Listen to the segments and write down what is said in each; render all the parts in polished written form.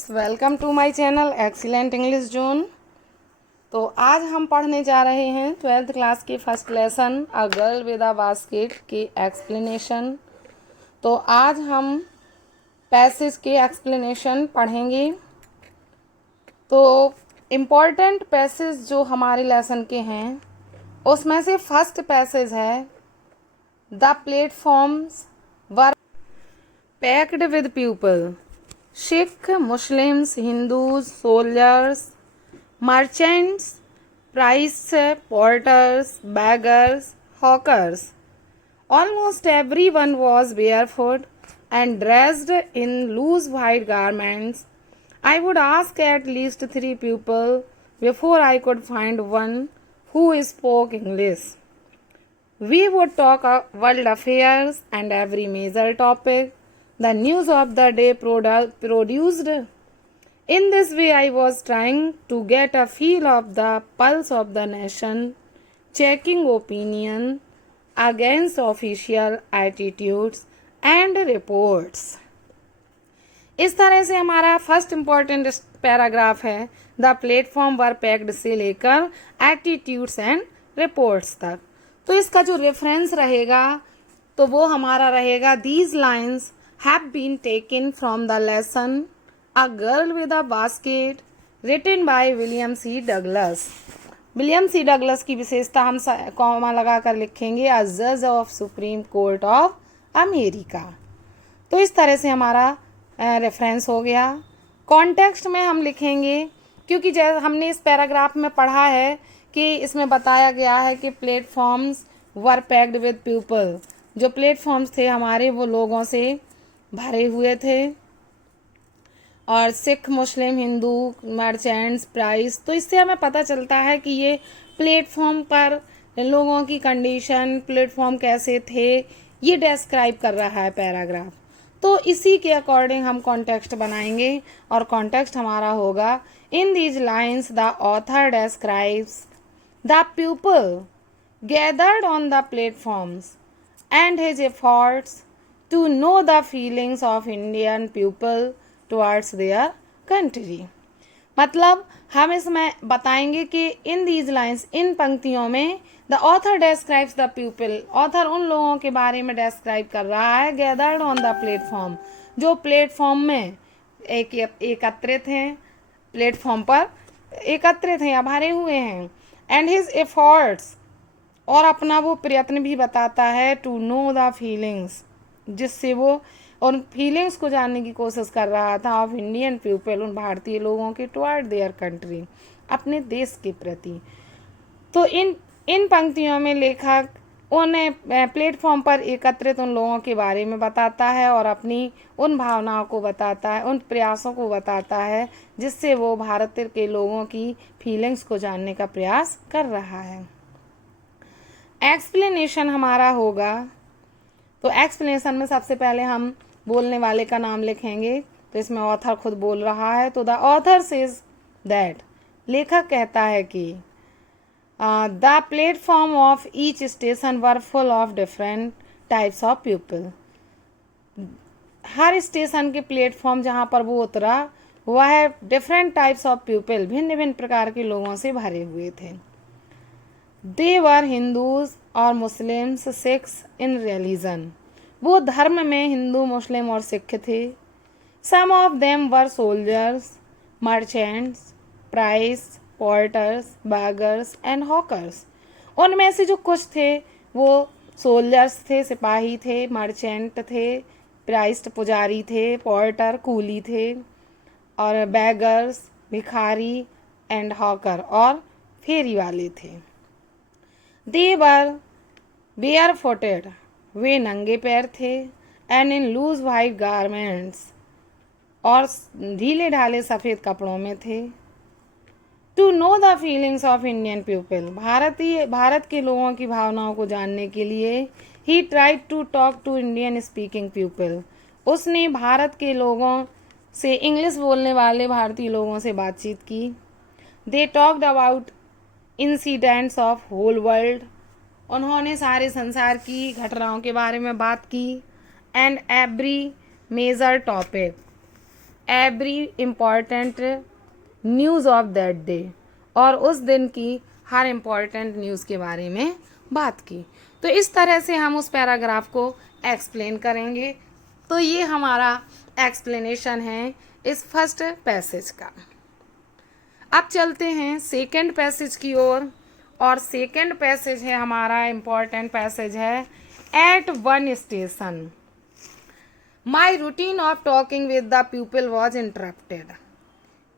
Friends, welcome to my channel excellent English zone. तो आज हम पढ़ने जा रहे हैं 12th क्लास के first lesson a girl with a basket की एक्सप्लेनेशन। तो आज हम पैसेज के एक्सप्लेनेशन पढ़ेंगे। तो इम्पॉर्टेंट पैसेज जो हमारे लेसन के हैं उसमें से फर्स्ट पैसेज है the platforms were packed with people. Sikh, Muslims, Hindus, soldiers, merchants, priests, porters, beggars, hawkers. Almost everyone was barefoot and dressed in loose white garments. I would ask at least 3 people before I could find one who spoke English. We would talk world affairs and every major topic the news of the day produced. In this way, I was trying to get a feel of the pulse of the nation, checking opinion against official attitudes and reports. इस तरह से हमारा first important paragraph है the platform were packed से लेकर attitudes and reports तक। तो इसका जो रेफरेंस रहेगा तो वो हमारा रहेगा these lines have been taken from the lesson A Girl with a Basket written by William C. Douglas. William C Douglas की विशेषता हम कॉमा लगा कर लिखेंगे A Judge of Supreme Court of America। तो इस तरह से हमारा रेफरेंस हो गया। कॉन्टेक्स्ट में हम लिखेंगे क्योंकि जैसे हमने इस पैराग्राफ में पढ़ा है कि इसमें बताया गया है कि platforms were packed with people. जो प्लेटफॉर्म्स थे हमारे वो लोगों से भरे हुए थे और सिख, मुस्लिम, हिंदू, मर्चेंट्स, प्राइस। तो इससे हमें पता चलता है कि ये प्लेटफॉर्म पर लोगों की कंडीशन, प्लेटफॉर्म कैसे थे, ये डिस्क्राइब कर रहा है पैराग्राफ। तो इसी के अकॉर्डिंग हम कॉन्टेक्स्ट बनाएंगे और कॉन्टेक्स्ट हमारा होगा इन these lines the author describes the people gathered on the platforms and his efforts to know the feelings of Indian people towards their country। मतलब हम इसमें बताएंगे कि इन दीज लाइन्स, इन पंक्तियों में the author describes the people, author उन लोगों के बारे में डिस्क्राइब कर रहा है गैदर्ड ऑन द प्लेटफॉर्म, जो प्लेटफॉर्म में एकत्रित हैं, प्लेटफॉर्म पर एकत्रित हैं या भरे हुए हैं। एंड हिज एफर्ट्स, और अपना वो प्रयत्न भी बताता है टू नो द फीलिंग्स, जिससे वो उन फीलिंग्स को जानने की कोशिश कर रहा था ऑफ इंडियन पीपल, उन भारतीय लोगों के टुवर्ड देयर कंट्री, अपने देश के प्रति। तो इन पंक्तियों में लेखक उन प्लेटफॉर्म पर एकत्रित उन लोगों के बारे में बताता है और अपनी उन भावनाओं को बताता है, उन प्रयासों को बताता है जिससे वो भारत के लोगों की फीलिंग्स को जानने का प्रयास कर रहा है। एक्सप्लेनेशन हमारा होगा, तो एक्सप्लेनेशन में सबसे पहले हम बोलने वाले का नाम लिखेंगे। तो इसमें ऑथर खुद बोल रहा है। तो द ऑथर सेज दैट, लेखक कहता है कि the platform of each station were full of different types of people. Her station के प्लेटफॉर्म जहाँ पर वो उतरा वह डिफरेंट टाइप्स ऑफ पीपल, भिन्न भिन्न प्रकार के लोगों से भरे हुए थे। दे वर हिंदूज और मुस्लिम्स, सिख्स इन रिलीजन, वो धर्म में हिंदू, मुस्लिम और सिख थे। Some of them were soldiers, merchants, priests, porters, beggars and hawkers. उनमें से जो कुछ थे वो सोल्जर्स थे, सिपाही थे, मर्चेंट थे, प्राइस पुजारी थे, पोर्टर कूली थे, और बैगर्स भिखारी एंड हॉकर और फेरी वाले थे। दे वर बेयर फुटेड, वे नंगे पैर थे, and in loose white garments, और ढीले ढाले सफ़ेद कपड़ों में थे। To know the feelings of Indian people, भारत के लोगों की भावनाओं को जानने के लिए ही tried to talk to Indian speaking people, उसने भारत के लोगों से, इंग्लिश बोलने वाले भारतीय लोगों से बातचीत की। They talked about incidents of whole world, उन्होंने सारे संसार की घटनाओं के बारे में बात की। And every major topic, every important news of that day, और उस दिन की हर इम्पॉर्टेंट न्यूज़ के बारे में बात की। तो इस तरह से हम उस पैराग्राफ को एक्सप्लेन करेंगे। तो ये हमारा एक्सप्लेनेशन है इस फर्स्ट पैसेज का। अब चलते हैं सेकंड पैसेज की ओर, और सेकंड पैसेज है हमारा इम्पॉर्टेंट पैसेज है, at one station my routine of talking with the people was interrupted.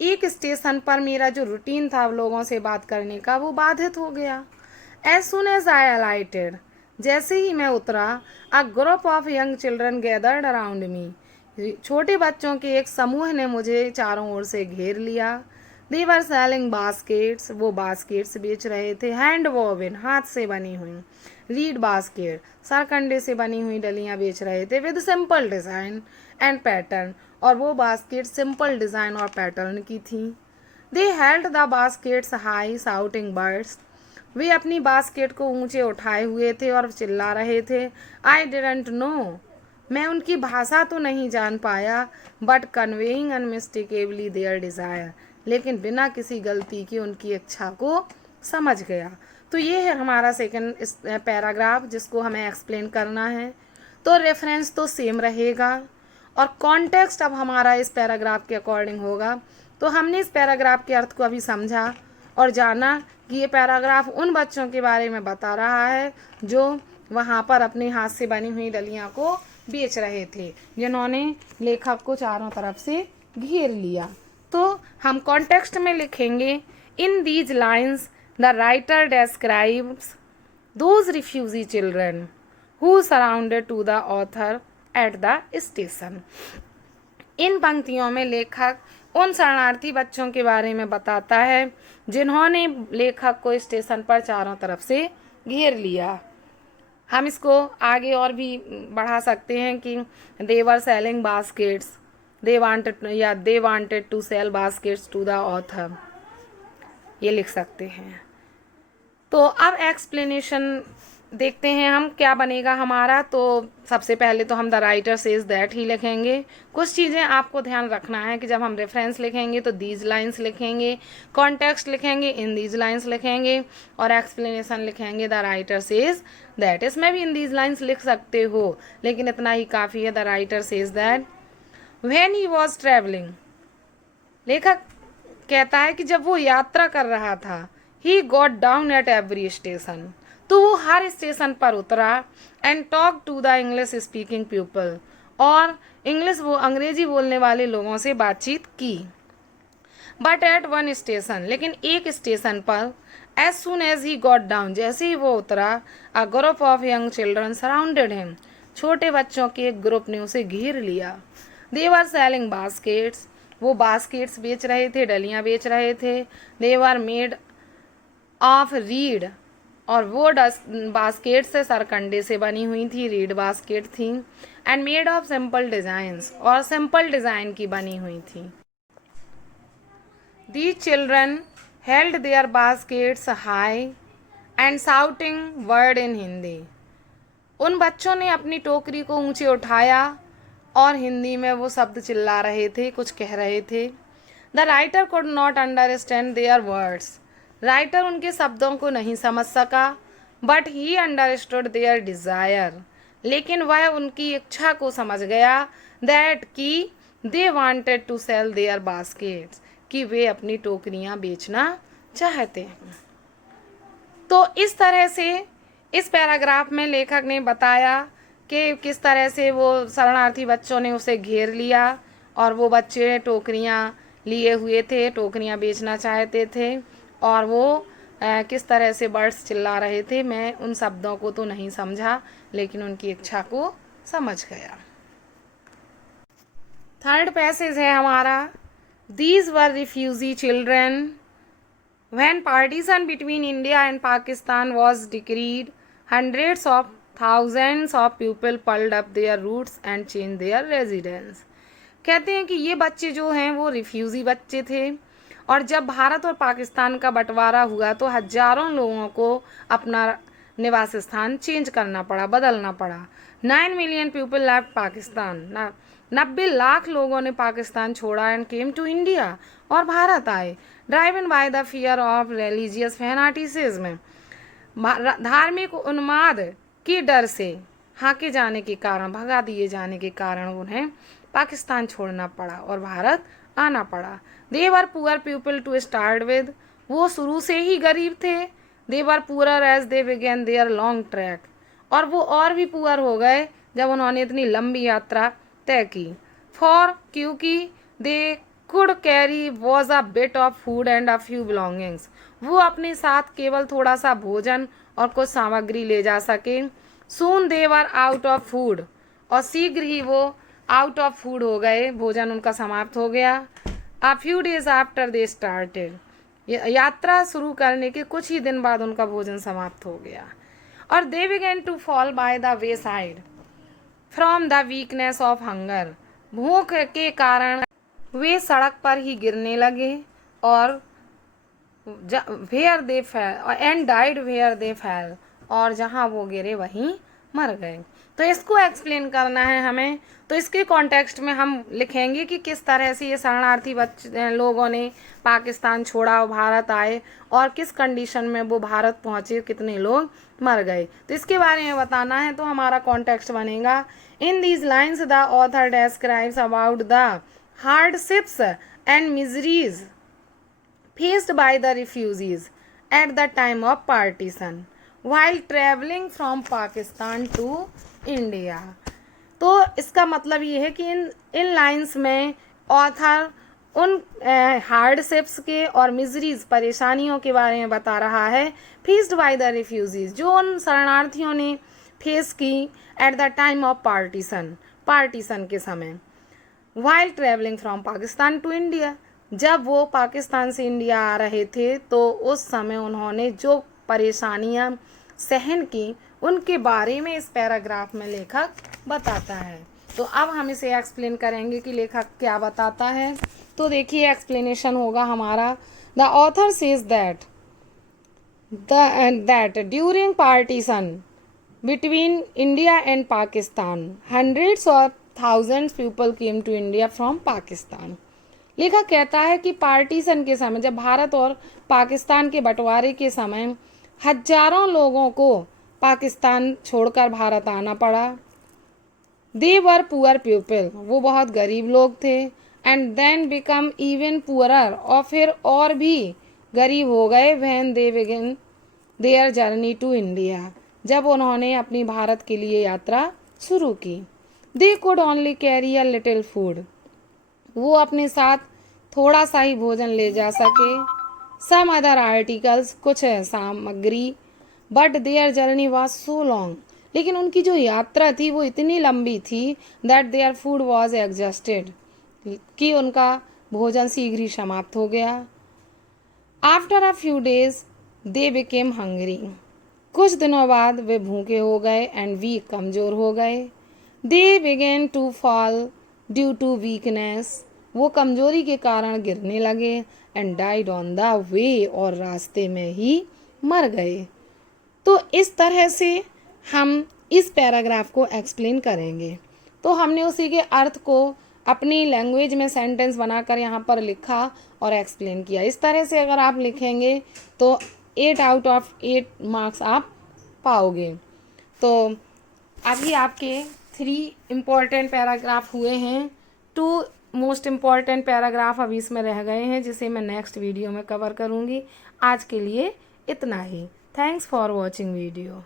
एक स्टेशन पर मेरा जो रूटीन था लोगों से बात करने का वो बाधित हो गया। एज सुन एज आई अलाइटेड, जैसे ही मैं उतरा, a group of young children gathered around me, छोटे बच्चों के एक समूह ने मुझे चारों ओर से घेर लिया। दे वर सेलिंग बास्केट्स, वो बास्केट्स बेच रहे थे। हैंड वोवन, हाथ से बनी हुई। रीड बास्केट, सरकंडे से बनी हुई डलियाँ बेच रहे थे। With simple design and pattern, और वो बास्केट सिंपल डिज़ाइन और पैटर्न की थी। They held the baskets high shouting birds, वे अपनी बास्केट को ऊंचे उठाए हुए थे और चिल्ला रहे थे। आई डिडंट नो, मैं उनकी भाषा तो नहीं जान पाया, बट कन्वेइंग अनमिस्टेकेबली देयर डिज़ायर, लेकिन बिना किसी गलती के उनकी इच्छा को समझ गया। तो ये है हमारा सेकंड पैराग्राफ जिसको हमें एक्सप्लेन करना है। तो रेफरेंस तो सेम रहेगा और कॉन्टेक्स्ट अब हमारा इस पैराग्राफ के अकॉर्डिंग होगा। तो हमने इस पैराग्राफ के अर्थ को अभी समझा और जाना कि ये पैराग्राफ उन बच्चों के बारे में बता रहा है जो वहाँ पर अपने हाथ से बनी हुई डलियाँ को बेच रहे थे, जिन्होंने लेखक को चारों तरफ से घेर लिया। तो हम कॉन्टेक्स्ट में लिखेंगे, in these lines the writer describes those refugee children who surrounded to the author at the station. इन पंक्तियों में लेखक उन शरणार्थी बच्चों के बारे में बताता है जिन्होंने लेखक को स्टेशन पर चारों तरफ से घेर लिया। हम इसको आगे और भी बढ़ा सकते हैं कि they were selling baskets, they wanted to sell baskets to the author, ये लिख सकते हैं। तो अब एक्सप्लेनेशन देखते हैं हम क्या बनेगा हमारा। तो सबसे पहले तो हम the writer says that he लिखेंगे। कुछ चीज़ें आपको ध्यान रखना है कि जब हम रेफरेंस लिखेंगे तो दीज लाइंस लिखेंगे, कॉन्टेक्स्ट लिखेंगे इन दीज लाइंस लिखेंगे, और एक्सप्लेनेशन लिखेंगे द राइटर सेज दैट। इसमें भी इन दीज लाइंस लिख सकते हो, लेकिन इतना ही काफ़ी है, the writer says that. When he was travelling, लेखक कहता है कि जब वो यात्रा कर रहा था, he got down at every station, तो वो हर स्टेशन पर उतरा। And talk to the English speaking people, और वो अंग्रेजी बोलने वाले लोगों से बातचीत की। बट एट वन स्टेशन, लेकिन एक स्टेशन पर, as soon as he got down, जैसे ही वो उतरा, a group of young children surrounded him, छोटे बच्चों के एक ग्रुप ने उसे घेर लिया। दे वर सेलिंग बास्केट्स, वो बास्केट्स बेच रहे थे, डलियाँ बेच रहे थे। They were made of reed, और वो बास्केट से सरकंडे से बनी हुई थी, रीड बास्केट थी। And made of simple designs, और सिंपल डिज़ाइन की बनी हुई थी। The children held there baskets high and shouting word in Hindi, उन बच्चों ने अपनी टोकरी को ऊंचे उठाया और हिंदी में वो शब्द चिल्ला रहे थे, कुछ कह रहे थे। The writer could not understand their words, writer उनके शब्दों को नहीं समझ सका। But he understood their desire, लेकिन वह उनकी इच्छा को समझ गया। दैट कि they wanted to sell their baskets, कि वे अपनी टोकरियाँ बेचना चाहते हैं। तो इस तरह से इस पैराग्राफ में लेखक ने बताया कि किस तरह से वो शरणार्थी बच्चों ने उसे घेर लिया और वो बच्चे टोकरियाँ लिए हुए थे, टोकरियाँ बेचना चाहते थे, और वो किस तरह से बर्ड्स चिल्ला रहे थे। मैं उन शब्दों को तो नहीं समझा, लेकिन उनकी इच्छा को समझ गया। थर्ड पैसेज है हमारा, these were refugee children when partition between India and Pakistan was decreed, hundreds of thousands of people pulled up their roots and change their residence. कहते हैं कि ये बच्चे जो हैं वो रिफ्यूजी बच्चे थे, और जब भारत और पाकिस्तान का बंटवारा हुआ तो हजारों लोगों को अपना निवास स्थान चेंज करना पड़ा, बदलना पड़ा। 9 मिलियन पीपल लेफ्ट पाकिस्तान ना, 90 लाख लोगों ने पाकिस्तान छोड़ा एंड केम टू इंडिया, और भारत आए, driven by the fear of religious fanaticism, धार्मिक उन्माद के डर से, हाके जाने के कारण, भगा दिए जाने के कारण उन्हें पाकिस्तान छोड़ना पड़ा और भारत आना पड़ा। They were poor people to start with, वो शुरू से ही गरीब थे। They were poor as they began their long trek, और वो और भी पुअर हो गए जब उन्होंने इतनी लंबी यात्रा तय की। फॉर, क्योंकि they could carry was a bit of food and a few belongings, वो अपने साथ केवल थोड़ा सा भोजन और कुछ सामग्री ले जा सके। सून दे वर आउट ऑफ फूड, और शीघ्र ही वो आउट ऑफ फूड हो गए, भोजन उनका समाप्त हो गया। A few days after they started, यात्रा शुरू करने के कुछ ही दिन बाद उनका भोजन समाप्त हो गया। और they began to fall by the wayside from the weakness of hunger, भूख के कारण वे सड़क पर ही गिरने लगे और where they fell and died where they fell, और जहाँ वो गिरे वहीं मर गए। तो इसको एक्सप्लेन करना है हमें, तो इसके कॉन्टेक्स्ट में हम लिखेंगे कि किस तरह से ये शरणार्थी लोगों ने पाकिस्तान छोड़ा और भारत आए, और किस कंडीशन में वो भारत पहुँचे, कितने लोग मर गए, तो इसके बारे में बताना है। तो हमारा कॉन्टेक्स्ट बनेगा, इन these lines the author describes about the hardships and miseries faced by the refugees at the time of partition while traveling from Pakistan to India। तो इसका मतलब ये है कि इन लाइन्स में ऑथर उन हार्डशिप्स के और मिजरीज परेशानियों के बारे में बता रहा है, फेस्ड बाय द रिफ्यूजीज, जो उन शरणार्थियों ने फेस की at the time of partition के समय, while travelling from Pakistan to India, जब वो पाकिस्तान से इंडिया आ रहे थे तो उस समय उन्होंने जो परेशानियां सहन की उनके बारे में इस पैराग्राफ में लेखक बताता है। तो अब हम इसे एक्सप्लेन करेंगे कि लेखक क्या बताता है। तो देखिए एक्सप्लेनेशन होगा हमारा, the author says that during partition between India and Pakistan hundreds of thousands people came to India from Pakistan. लेखक कहता है कि पार्टीशन के समय, जब भारत और पाकिस्तान के बंटवारे के समय हजारों लोगों को पाकिस्तान छोड़कर भारत आना पड़ा। दे वर पुअर पीपल, वो बहुत गरीब लोग थे। And then become even poorer, और फिर और भी गरीब हो गए। When they begin their journey to India, जब उन्होंने अपनी भारत के लिए यात्रा शुरू की। They could only carry a little food, वो अपने साथ थोड़ा सा ही भोजन ले जा सके। सम अदर आर्टिकल्स, कुछ सामग्री। But their journey was so long, लेकिन उनकी जो यात्रा थी वो इतनी लंबी थी that their food was exhausted, कि उनका भोजन शीघ्र ही समाप्त हो गया। After a few days they became hungry, कुछ दिनों बाद वे भूखे हो गए एंड वीक, कमजोर हो गए। They began to fall due to weakness, वो कमजोरी के कारण गिरने लगे। And died on the way, और रास्ते में ही मर गए। तो इस तरह से हम इस पैराग्राफ को एक्सप्लेन करेंगे। तो हमने उसी के अर्थ को अपनी लैंग्वेज में सेंटेंस बनाकर यहाँ पर लिखा और एक्सप्लेन किया। इस तरह से अगर आप लिखेंगे तो 8 आउट ऑफ 8 मार्क्स आप पाओगे। तो अभी आपके 3 इम्पॉर्टेंट पैराग्राफ हुए हैं, 2 मोस्ट इम्पॉर्टेंट पैराग्राफ अभी इसमें रह गए हैं, जिसे मैं नेक्स्ट वीडियो में कवर करूँगी। आज के लिए इतना ही। Thanks for watching video.